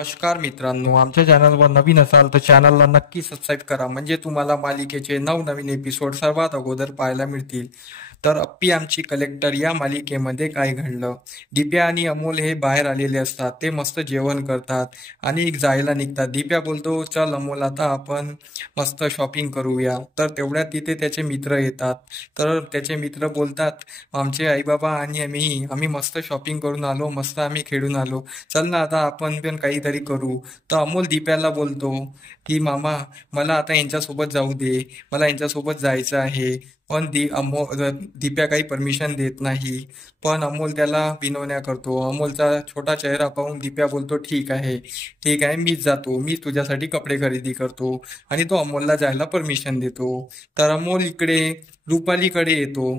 नमस्कार मित्रांनो, आमच्या चॅनलवर नवीन असाल तर चॅनलला नक्की सबस्क्राईब करा, म्हणजे तुम्हाला मालिकेचे नवनवीन एपिसोड सर्वात अगोदर पाहायला मिळतील. तर अप्पी आमची कलेक्टर या मालिकेमध्ये काय घडलं. दिप्या आणि अमोल हे बाहेर आलेले असतात. ते मस्त जेवण करतात आणि जायला निघतात. दिप्या बोलतो, चल अमोल, आता आपण मस्त शॉपिंग करूया. तर तेवढ्यात तिथे त्याचे मित्र येतात. तर त्याचे मित्र बोलतात, आमचे आईबाबा आणि आम्ही मस्त शॉपिंग करून आलो, मस्त आम्ही खेळून आलो, चल ना आता आपण पण काहीतरी करू. तर अमोल दिप्याला बोलतो की मामा, मला आता यांच्यासोबत जाऊ दे, मला यांच्यासोबत जायचं आहे. पण दिप्या काही परमिशन देत नाही. पण अमोल त्याला विनवण्या करतो. अमोलचा छोटा चेहरा पाहून दिप्या बोलतो, ठीक आहे, ठीक आहे, मीच जातो, मी तुझ्यासाठी कपडे खरेदी करतो. आणि तो अमोलला जायला परमिशन देतो. तर अमोल इकडे रुपालीकडे येतो,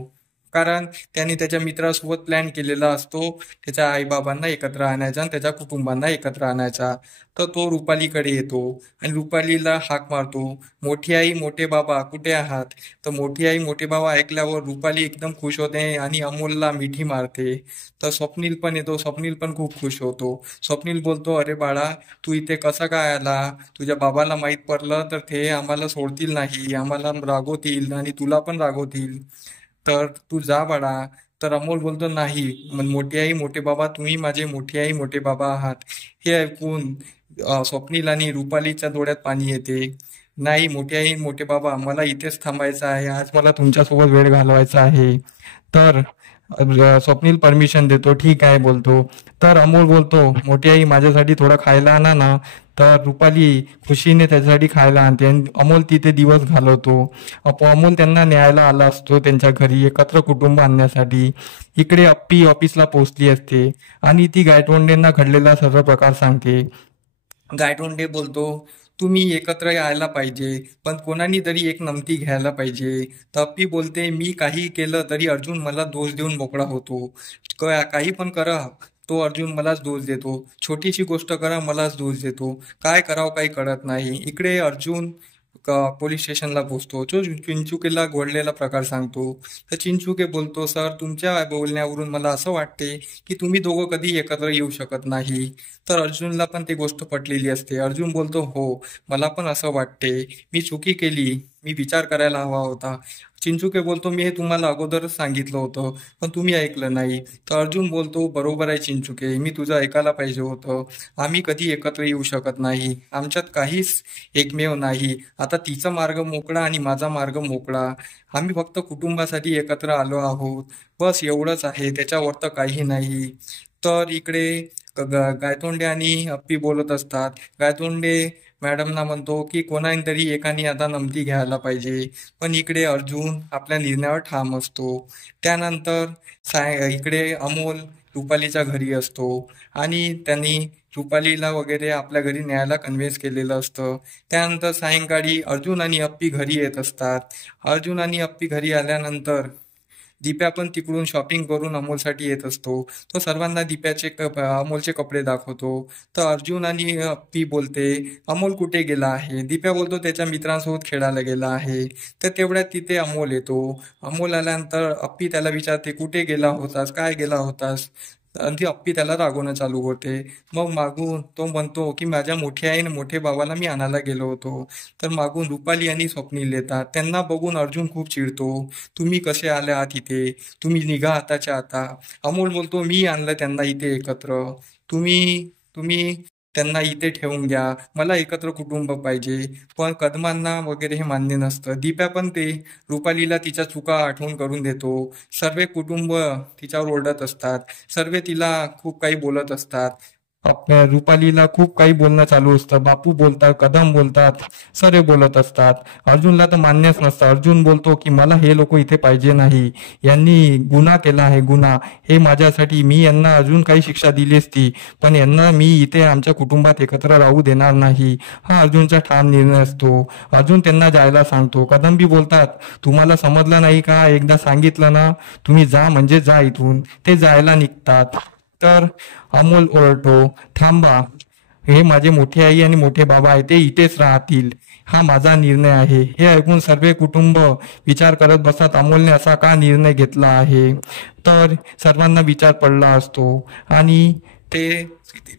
कारण त्याने त्याच्या मित्रासोबत प्लॅन केलेला असतो त्याच्या आईबाबांना एकत्र आणायचा आणि त्याच्या कुटुंबांना एकत्र आणायचा. तर तो रुपालीकडे येतो आणि रुपालीला हाक मारतो, मोठी आई, मोठे बाबा कुठे आहात. तर मोठी आई, मोठे बाबा ऐकल्यावर रुपाली एकदम खुश होते आणि अमोलला मिठी मारते. तर स्वप्नील पण येतो. स्वप्नील पण खूप खुश होतो. स्वप्नील बोलतो, अरे बाळा, तू इथे कसा काय आला. तुझ्या बाबाला माहीत पडलं तर ते आम्हाला सोडतील नाही, आम्हाला रागवतील आणि तुला पण रागवतील, तर तू जा बाळा. तर अमोल बोलतो, नाही, मोठी आई, मोठे बाबा, तुम्ही माझे मोठी आई, मोठे बाबा आहात. हे ऐकून स्वप्नील आणि रुपालीच्या डोळ्यात पाणी येते. नाही मोठी आई, मोठे बाबा, मला इथेच थांबायचं आहे, आज मला तुमच्यासोबत वेळ घालवायचा आहे. तर स्वप्नील परमिशन देतो, ठीक आहे बोलतो. तर अमोल बोलतो, मोठी आई, माझ्यासाठी थोडं खायला आणा ना. तर रुपाली खुशीने त्याच्यासाठी खायला आणते आणि अमोल तिथे दिवस घालवतो. अमोल त्यांना न्यायला आला असतो त्यांच्या घरी एकत्र कुटुंब आणण्यासाठी. इकडे अप्पी ऑफिसला पोहोचली असते आणि ती गायतोंडेंना घडलेला सर्व प्रकार सांगते. गायतोंडे बोलतो, तुम्ही एकत्र यायला पाहिजे, पण कोणानी तरी एक नमती घ्यायला पाहिजे. तर अप्पी बोलते, मी काही केलं तरी अर्जुन मला दोष देऊन मोकळा होतो. काही पण करा, तो अर्जुन मलाच दोष देतो. छोटीशी गोष्ट करा, मलाच दोष देतो. काय करावं काही कळत नाही. इकडे अर्जुन पोलीस स्टेशनला पोहोचतो. तो चिंचुकेला घडलेला प्रकार सांगतो. तर चिंचुके बोलतो, सर, तुमच्या बोलण्यावरून मला असं वाटते की तुम्ही दोघं कधी एकत्र येऊ शकत नाही. तर अर्जुनला पण ती गोष्ट पटलेली असते. अर्जुन बोलतो, हो, मला पण असं वाटते, मी चुकी केली, मी विचार करायला हवा होता. चिंचुके बोलतो, मी हे तुम्हाला अगोदरच सांगितलं होतं, पण तुम्ही ऐकलं नाही. तर अर्जुन बोलतो, बरोबर आहे चिंचुके, मी तुझं ऐकायला पाहिजे होतं. आम्ही कधी एकत्र येऊ शकत नाही, आमच्यात काहीच एकमेव नाही. आता तिचा मार्ग मोकळा आणि माझा मार्ग मोकळा. आम्ही फक्त कुटुंबासाठी एकत्र आलो आहोत, बस एवढंच आहे, त्याच्यावर तर काही नाही. तर इकडे गायतोंडे आणि अप्पी बोलत असतात. गायतोंडे मॅडमना म्हणतो की कोणाने तरी एकाने आता नमती घ्यायला पाहिजे. पण इकडे अर्जुन आपल्या निर्णयावर ठाम असतो. त्यानंतर इकडे अमोल रुपालीच्या घरी असतो आणि त्यांनी रुपालीला वगैरे आपल्या घरी न्यायला कन्व्हिन्स केलेलं असतं. त्यानंतर सायंकाळी अर्जुन आणि अप्पी घरी येत असतात. अर्जुन आणि अप्पी घरी आल्यानंतर दिप्या पण तिकडून शॉपिंग करून अमोलसाठी येत असतो. तो सर्वांना अमोलचे कपडे दाखवतो. तर अर्जुन आणि अप्पी बोलते, अमोल कुठे गेला आहे. दिप्या बोलतो, त्याच्या मित्रांसोबत खेळायला गेला आहे. तर तेवढ्यात तिथे अमोल येतो. अमोल आल्यानंतर अप्पी त्याला विचारते, कुठे गेला होतास, काय गेला होतास. आणि ती अप्पी त्याला रागवणं चालू करते. मग मागून तो म्हणतो की माझ्या मोठ्या आईने मोठे बाबाला मी आणायला गेलो होतो. तर मागून रुपाली आणि स्वप्नील येतात. त्यांना बघून अर्जुन खूप चिडतो, तुम्ही कसे आले आहात इथे, तुम्ही निघा आताच्या आता. अमोल बोलतो, मी आणलं त्यांना इथे एकत्र, तुम्ही तुम्ही त्यांना इथे ठेवून घ्या, मला एकत्र कुटुंब पाहिजे. पण कदमांना वगैरे हे मान्य नसतं. दिप्या पण ते रुपालीला तिच्या चुका आठवण करून देतो. सर्व कुटुंब तिच्यावर ओरडत असतात, सर्व तिला खूप काही बोलत असतात. आपल्या रुपालीला खूप काही बोलणं चालू असतं. बापू बोलतात, कदम बोलतात, सर्व बोलत असतात. अर्जुनला तर मान्यच नसतं. अर्जुन बोलतो की मला हे लोक इथे पाहिजे नाही, यांनी गुन्हा केला आहे, गुन्हा, हे माझ्यासाठी, मी यांना अजून काही शिक्षा दिली असती, पण यांना मी इथे आमच्या कुटुंबात एकत्र राहू देणार नाही. हा अर्जुनचा ठाम निर्णय असतो. अर्जुन त्यांना जायला सांगतो. कदम बोलतात, तुम्हाला समजलं नाही का, एकदा सांगितलं ना, तुम्ही जा म्हणजे जा इथून. ते जायला निघतात. तर अमोल ओरडतो, थांबा, हे माझे मोठी आई आणि मोठे बाबा आहे, ते इथेच राहतील, हा माझा निर्णय आहे. हे ऐकून सर्व कुटुंब विचार करत बसतात, अमोलने असा का निर्णय घेतला आहे. तर सर्वांना विचार पडला असतो आणि ते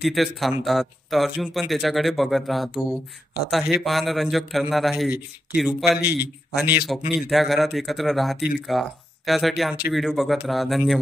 तिथेच थांबतात. तर अर्जुन पण त्याच्याकडे बघत राहतो. आता हे पाहणं रंजक ठरणार आहे की रुपाली आणि स्वप्नील त्या घरात एकत्र राहतील का. त्यासाठी आमचे व्हिडिओ बघत राहा. धन्यवाद.